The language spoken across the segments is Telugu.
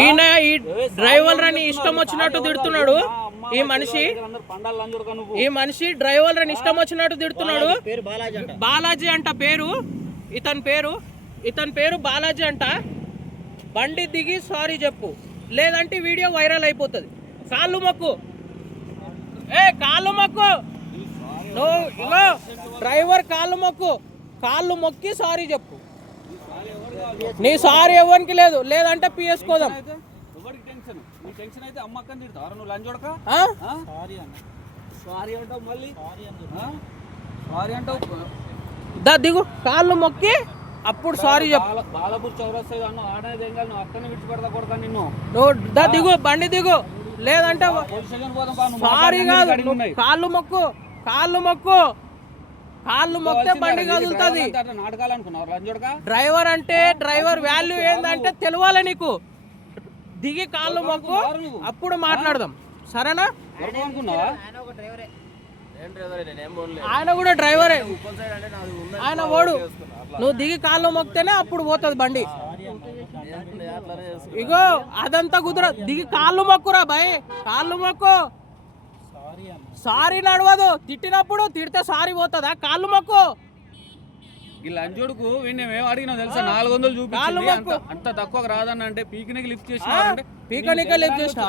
ఈయన ఈ డ్రైవర్ అని ఇష్టం వచ్చినట్టు తిడుతున్నాడు. ఈ మనిషి ఈ మనిషి డ్రైవర్ అని ఇష్టం వచ్చినట్టు తిడుతున్నాడు. బాలాజీ అంట పేరు ఇతని పేరు ఇతని పేరు బాలాజీ అంట. బండి దిగి సారీ చెప్పు. లేదంటే వీడియో వైరల్ అయిపోతుంది. కాళ్ళు మొక్కు. ఏ కాళ్ళు మొక్కు. నువ్వు డ్రైవర్ కాళ్ళు మొక్కు. కాళ్ళు మొక్కి సారీ చెప్పు. నీ సారీ ఎవరికి లేదు. లేదంటే పిఎస్ కోదాం. ఎవరికి టెన్షన్ నీ టెన్షన్ అయితే అమ్మ అక్కని తిడతావు నువ్వు లంచ్ కొడక ఆ? సారీ అన్న. సారీ అంటావు మళ్ళీ? సారీ అంటావు? దా దిగు. కాళ్ళు మొక్కి అప్పుడు సారీ చెప్పు. బాల బాలపూర్ చౌరస్తా అన్న. ఆడేది ఏం కాదు నువ్వు అక్కని విడిచిపెడతా కొడతా నిన్ను. నువ్వు దా దిగు. బండి దిగు. లేదంటే సారీ కాదు. కాళ్ళు మొక్కు. కాళ్ళు మొక్కు. కాళ్ళు మొక్తే బండి కదులుతుంది. డ్రైవర్ అంటే డ్రైవర్ అంటే డ్రైవర్ వాల్యూ ఏందంటే తెలియాలి నీకు. దిగి కాళ్ళు మొక్కు అప్పుడు మాట్లాడదాం. సరేనా? కొడతావు అనుకున్నావా? ఆయన ఒక డ్రైవరే. ఆయన కూడా డ్రైవరే. ఆయన ఓడు. నువ్వు దిగి కాళ్ళు మొక్తేనే అప్పుడు పోతుంది బండి. ఇగో అదంతా కుదర దిగి కాళ్ళు మొక్కురా భయ్ కాళ్ళు మొక్కు. సారీ నడవదు. తిట్టినప్పుడు తిడితే సారీ పోతుందా? కాళ్ళు మొక్కు. ఈ లంచోడుకు మేము అడిగినా తెలుసా? నాలుగు వందలు కాళ్ళు చూపించింది అంత మొక్కు. అంత తక్కువ రాదన్న అంటే పీకినకి లిఫ్ట్ చేసినారంటే పీకనిక లిఫ్ట్ చేసిన.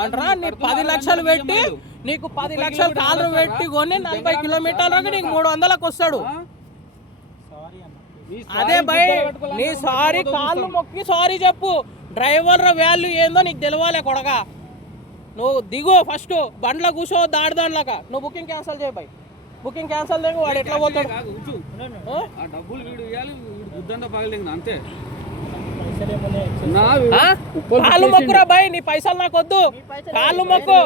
నీకు పది లక్షలు పెట్టి నీకు పది లక్షలు కాళ్ళు పెట్టి కొని నలభై కిలోమీటర్లకు నీకు మూడు వందలకు వస్తాడు. అదే సారీ భయ్ నీ సారీ కాళ్ళు మొక్కి సారీ చెప్పు. డ్రైవర్ వాల్యూ ఏందో నీకు తెలియాలి కొడక నువ్వు దిగు ఫస్ట్ బండ్లో కూర్చో దాడి దానిలాక నువ్వు బుకింగ్ క్యాన్సిల్ చేయి భయ్ బుకింగ్ క్యాన్సిల్ చేయకు వాడు ఎట్లా పోతాడు? డబ్బులు వీడు ఇవ్వాలి పగలింది అంతే? కాళ్ళు మొక్కురా భయ్ నీ పైసలు నాకు వద్దు. కాళ్ళు మొక్కు.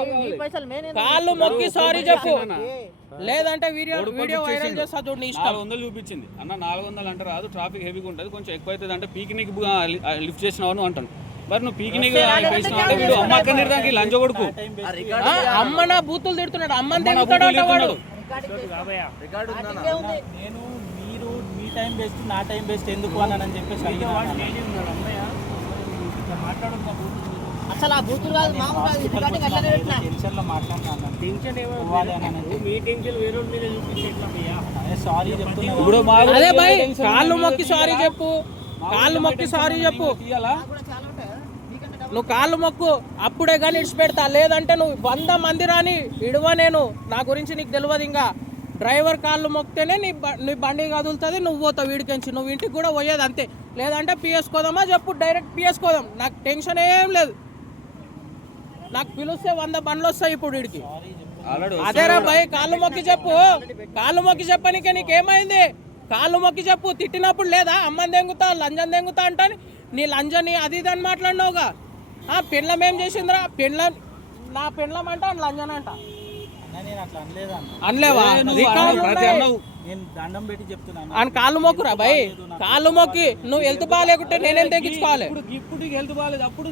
కాళ్ళు మొక్కి సారీ చెప్పు. లేదంటే వీడియో వీడియో వైరల్ చేస్తా చూడు నీ ఇష్టం. నాలుగు వందలు చూపించింది. అన్న నాలుగు వందలు అంటే రాదు ట్రాఫిక్ హెవీగా ఉంటుంది కొంచెం ఎక్కువ అవుతుంది అంటే పీకినీకి లిఫ్ట్ చేసినావు అంటాను. మరి నువ్వు పీకినీకి అంటే వీడు అమ్మ అక్కడ తిడతానికి లంచ కొడుకు. అమ్మ నా బూతులు తిడుతున్నాడు. అమ్మని వాడు నేను మీరు మీ టైం బెస్ట్ నా టైం బెస్ట్ ఎందుకు అన్నానని చెప్పేసి అసలు ఆ బూతులు కాదు మామూలు కాదు రికార్డింగ్ అట్లనే పెట్టినా. టెన్షన్లో మాట్లాడుతున్నాను టెన్షన్ మీ టెన్షన్ వేరే మీద సారీ చెప్తున్నా ఇప్పుడు కాళ్ళు మొక్కి సారీ చెప్పు. కాళ్ళు మొక్కి సారీ చెప్పు తీయాలా కూడా చాలా ఉంటాయి కదా మీకంటే డబ్బులు నువ్వు కాళ్ళు మొక్కు అప్పుడే కానీ ఇడిచి పెడతా లేదంటే నువ్వు వంద మంది రాని ఇడువ నేను. నా గురించి నీకు తెలియదు ఇంకా. డ్రైవర్ కాళ్ళు మొక్తేనే నీ బ- నీ బండి కదులుతుంది నువ్వు పోతావు వీడికించి నువ్వు ఇంటికి కూడా పోయేది అంతే. లేదంటే పిఎస్ కోదామా చెప్పు డైరెక్ట్ పిఎస్ కోదాం. నాకు టెన్షన్ ఏం లేదు. నాకు పిలిస్తే వంద బండ్లు వస్తాయి ఇప్పుడు వీడికి అదేరా భయ్ కాళ్ళు మొక్కి చెప్పు. కాళ్ళు మొక్కి చెప్పనికే నీకేమైంది? కాళ్ళు మొక్కి చెప్పు. తిట్టినప్పుడు లేదా? అమ్మని దెంగుతా లంజం దెంగుతా అంటాని. నీ లంజని అది ఇది అని మాట్లాడినావుగా. ఆ పెండ్లం ఏం చేసిందిరా? పెండ్లం నా పెండ్లం అంట లంజన్ అంట. అన్న నేను అట్లా అనలేదు అన్న అనలేవా నువ్వు రికార్డులు ప్రతి ఉన్నాయి. అన్నావు? నేను దండం పెట్టి చెప్తున్నాను ఆయన కాళ్ళు మొక్కురా భయ్ కాళ్ళు మొక్కి నువ్వు హెల్త్ బాగాలేకుంటే నేనేం తెగించుకోవాలి? ఇప్పుడు హెల్త్ బాగాలేదు. అప్పుడు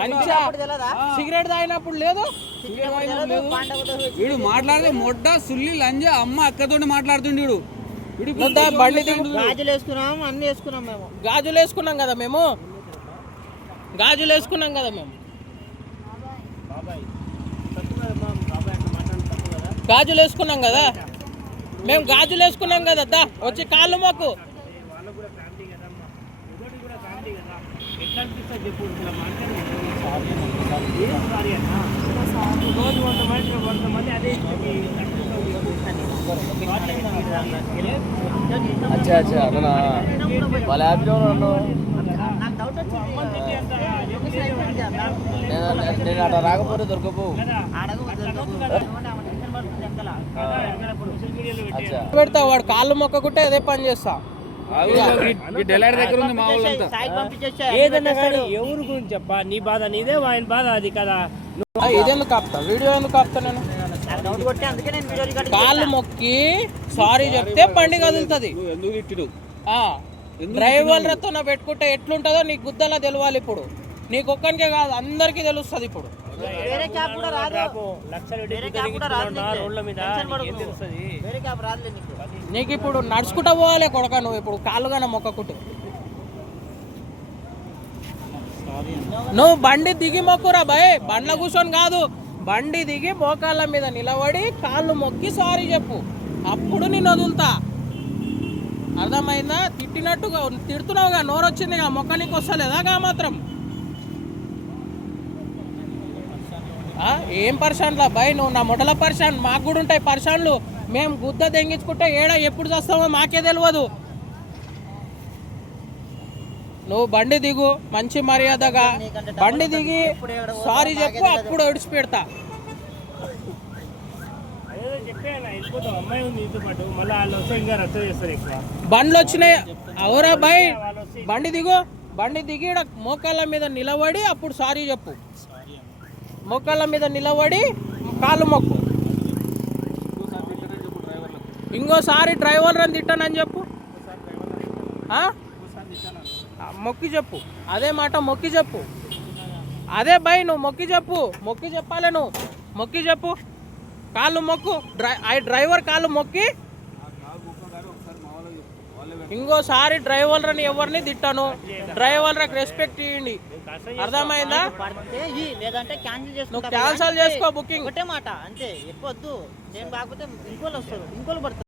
మంచిగా సిగరెట్ తాగినప్పుడు లేదు? వీడు మాట్లాడితే మొడ్డ సుల్లి లంజ అమ్మ అక్కతోటి మాట్లాడుతుండు వీడు. బండి గాజులు వేసుకున్నాం అన్ని వేసుకున్నాం మేము. గాజులు వేసుకున్నాం కదా మేము? గాజులు వేసుకున్నాం కదా మేము. గాజులు వేసుకున్నాం కదా. మేము గాజులు వేసుకున్నాం కదా దా వచ్చి కాళ్ళు మాకు. అచ్చా అచ్చా అన్న వాళ్ళ హ్యాపీలో నేను అట్లా రాకపోతే. అచ్చా. పెడతా వాడు కాళ్ళు మొక్కకుంటే అదే పని చేస్తా. ఏదన్నా కానీ ఎవరి గురించి చెప్పా? నీ బాధ నీదే ఆయన బాధ అది కదా. ఇదెందుకు ఆపుతా వీడియో ఎందుకు ఆపుతా నేను? నాకు డౌట్ కొట్టి అందుకే నేను వీడియో రికార్డింగ్ కాళ్ళు మొక్కి సారీ చెప్తే కదులుతుంది నువ్వు ఎందుకు డ్రైవర్లతో నా పెట్టుకుంటే ఎట్లుంటుందో నీకు గుద్దలా తెలియాలి ఇప్పుడు. నీకు ఒక్కనికే కాదు అందరికీ తెలుస్తుంది ఇప్పుడు. నీకు. ఇప్పుడు నడుచుకుంటా పోవాలి కొడక నువ్వు ఇప్పుడు కాళ్ళుగానే మొక్కకుంటే. నువ్వు బండి దిగి మొక్కురా భయ్ బండ్ల కూర్చొని కాదు. బండి దిగి మోకాళ్ళ మీద నిలబడి కాళ్ళు మొక్కి సారీ చెప్పు. అప్పుడు నేను వదులుతా. అర్థమైందా? తిట్టినట్టుగా తిడుతున్నావుగా నోరు వచ్చిందిగా మొక్క నీకు వస్తలేదాగా మాత్రం? ఆ, ఏం పర్షాన్లా భయ్ నువ్వు నా మొదల పర్షాన్ మాకు కూడా ఉంటాయి పర్షాన్లు. మేము గుద్ద దెంగించుకుంటే ఏడ ఎప్పుడు చేస్తామో మాకే తెలియదు నువ్వు బండి దిగు మంచి మర్యాదగా. బండి దిగి సారీ చెప్పు అప్పుడు విడిచిపెడతా బండ్లు వచ్చినాయి. అవరా బాయ్. బండి దిగు. బండి దిగి మోకాళ్ళ మీద నిలబడి అప్పుడు సారీ చెప్పు. మోకాళ్ళ మీద నిలబడి కాళ్ళు మొక్కు. ఇంకోసారి డ్రైవర్ అని తిట్టానని చెప్పు. మొక్కి చెప్పు. అదే మాట మొక్కి చెప్పు. అదే బై నువ్వు మొక్కి చెప్పు. మొక్కి చెప్పాలి నువ్వు. మొక్కి చెప్పు. కాళ్ళు మొక్కు. ఆ డ్రైవర్ కాళ్ళు మొక్కి. ఇంకోసారి డ్రైవర్ అని ఎవరిని తిట్టాను. డ్రైవర్లకు రెస్పెక్ట్ ఇవ్వండి అర్థమైందా? లేదంటే క్యాన్సిల్ నువ్వు చేసుకుంటా చేసుకో బుకింగ్ ఒకటే మాట అంతే. ఎక్కువ నేను కాకపోతే ఇంకోళ్ళు వస్తారు. ఇంకోళ్ళు పడతారు.